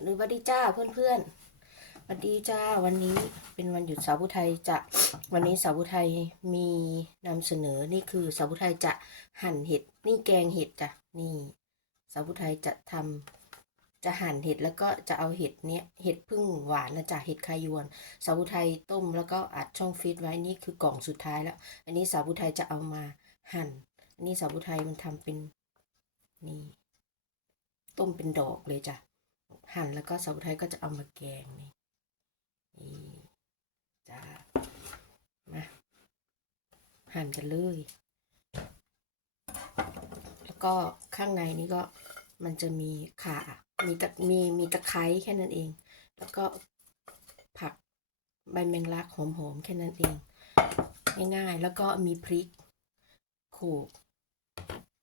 หรือวัสดีจ้าเพื่อนๆสวัสดีจ้าวันนี้เป็นวันหยุดสาวผู้ไทยจะวันนี้สาวผู้ไทยมีนำเสนอนี่คือสาวผู้ไทยจะหั่นเห็ดนี่แกงเห็ดจ้ะนี่สาวผู้ไทยจะทำจะหั่นเห็ดแล้วก็จะเอาเห็ดเนี้ยเห็ดพึ่งหวานนะจ๊ะเห็ดคายวน สาวผู้ไทยต้มแล้วก็อัดช่องฟรีซไว้นี่คือกล่องสุดท้ายแล้ว อันนี้สาวผู้ไทยจะเอามาหั่น อันนี้สาวผู้ไทยมันทำเป็นนี่ต้มเป็นดอกเลยจ้ะ หั่นแล้วก็สาวไทยก็จะเอามาแกงนี่นี่จ้ามาหั่นกันเลย แล้วก็ข้างในนี่ก็มันจะมีข่ามีตะมีมีตะไคร้แค่นั้นเอง แล้วก็ผักใบแมงลักหอมๆแค่นั้นเอง ง่ายๆ แล้วก็มีพริกขลก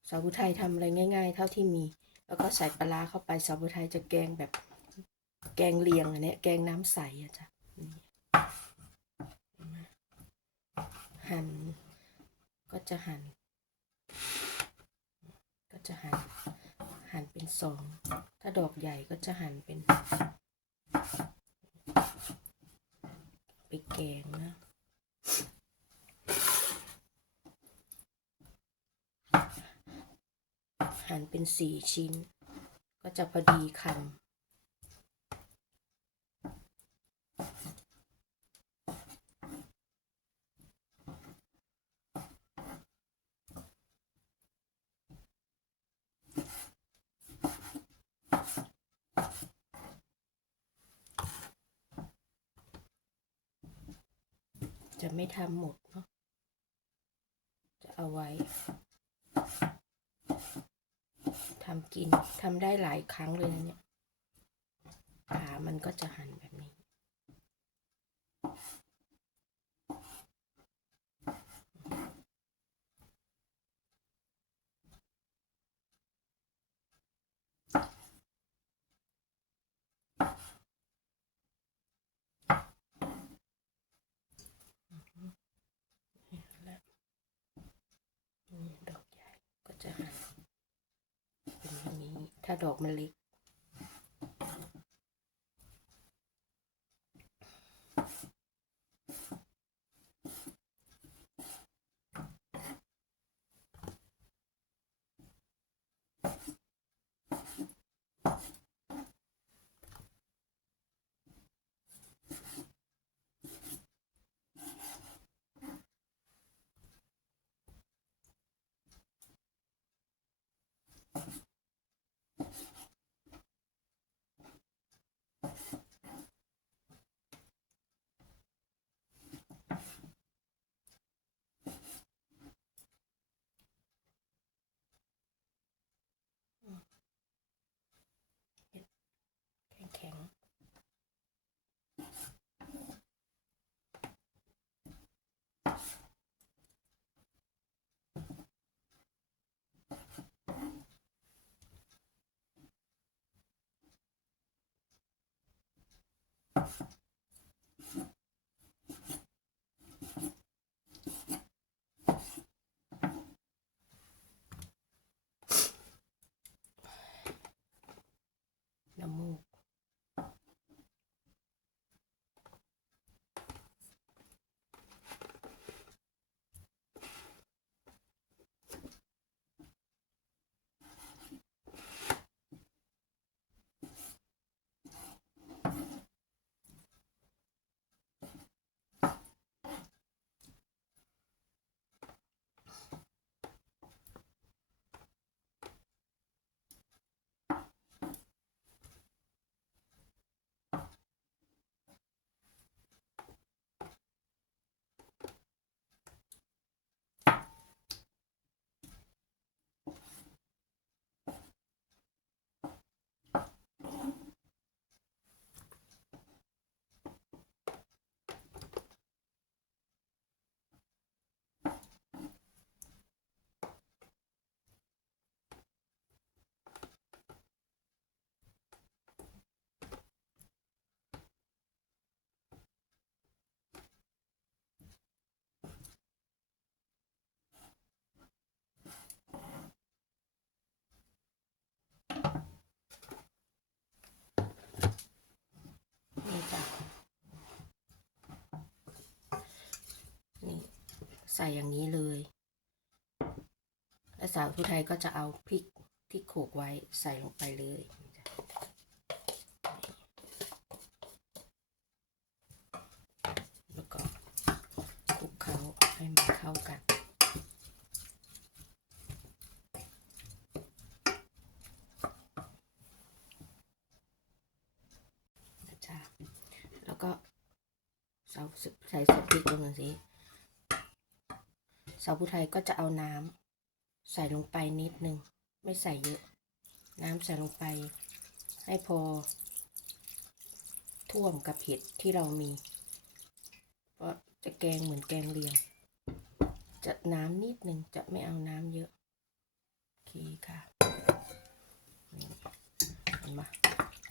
สาวไทยทำอะไรง่าย ๆ เท่าที่มี แล้วก็ใส่ปลาเข้าไปสาวไทยจะแกงแบบแกงเลียงอันนี้แกงน้ำใสอะจ้ะห็นไหมหั่นก็จะหั่นก็จะหั่นหั่นเป็นสองถ้าดอกใหญ่ก็จะหั่นเป็นไปแกงนะ หั่นเป็นสี่ชิ้น ก็จะพอดีคำจะไม่ทำหมดเนาะ จะเอาไว้ ทำกินทำได้หลายครั้งเลยนะเนี่ยขามันก็จะหันแบบนี้ แล้วอืมดอกใหญ่ก็จะหั่น เป็นอย่างนี้ ถ้าดอกมันเล็ก แข็ง ๆน้ำมูก อ ใส่อย่างนี้เลย และสาวผู้ไทยก็จะเอาพริกที่โขลกไว้ใส่ลงไปเลยแล้วก็คลุกเคล้าให้มันเข้ากันแล้วก็สาใส่ใส่พริกลงน่อยสิ สาวผู้ไทยก็จะเอาน้ำใส่ลงไปนิดนึง ไม่ใส่เยอะ น้ำใส่ลงไป ให้พอ ท่วมกับเห็ดที่เรามี เพราะจะแกงเหมือนแกงเลียง จะน้ำนิดนึงจะไม่เอาน้ำเยอะ โอเคค่ะนี่เห็นไหม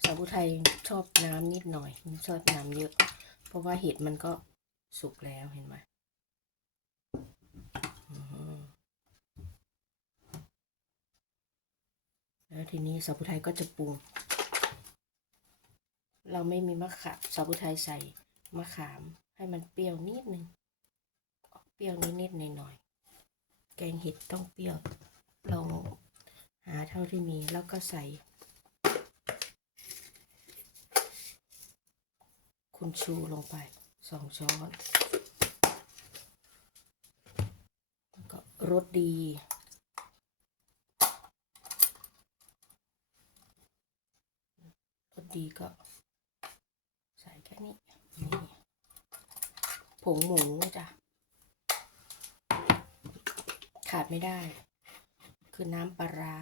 สาวผู้ไทยชอบน้ำนิดหน่อยไม่ชอบน้ำเยอะ เพราะว่าเห็ดมันก็สุกแล้วเห็นไหมอือฮึ แล้วทีนี้สาวผู้ไทยก็จะปรุง เราไม่มีมะขามสาวผู้ไทยใส่มะขามให้มันเปรี้ยวนิดนึงเปรี้ยวนิดๆหน่อยๆแกงเห็ดต้องเปรี้ยวลองหาเท่าที่มีแล้วก็ใส่ คุณชูลงไปสองช้อนแล้วก็รสดี รส ดีก็ ใส่แค่นี้นี่ผงหมูจ้ะ ขาดไม่ได้ คือน้ำปลาร้า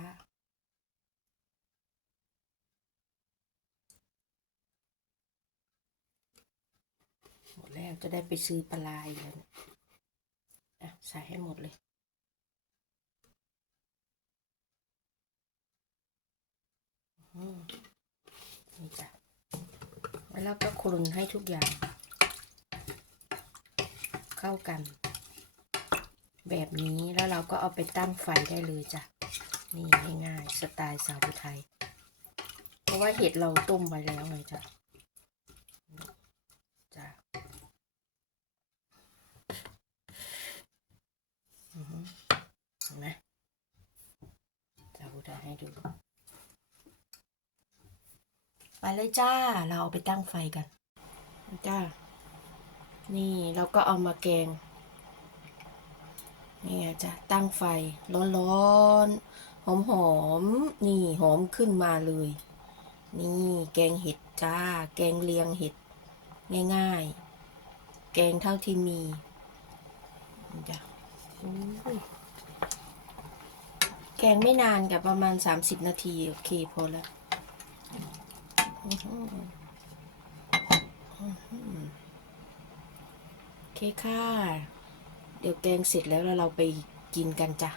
หมดแล้วจะได้ไปซื้อปลาลายแล้วเนี่ยอะใส่ให้หมดเลยอืม นี่จ้ะแล้วก็คลุนให้ทุกอย่าง เข้ากัน แบบนี้แล้วเราก็เอาไปตั้งไฟได้เลยจ้ะ นี่ง่ายๆสไตล์สาวไทย เพราะว่าเห็ดเราต้มไว้แล้วไงจ้ะจ้ะเห็นไหมจะพูดให้ดู ไปเลยจ้า เราเอาไปตั้งไฟกัน จ้า นี่เราก็เอามาแกง นี่ไงจ้ะตั้งไฟ ร้อนๆ หอมๆ นี่หอมขึ้นมาเลย นี่แกงเห็ดจ้า แกงเลียงเห็ด ง่ายๆ แกงเท่าที่มีนี่จ้ะอุ้ยแกงไม่นานกับประมาณสามสิบนาที โอเคพอแล้วอื้อหืออื้อหือ โอเคค่ะ เดี๋ยวแกงเสร็จแล้วแล้วเราไปกินกันจ้ะ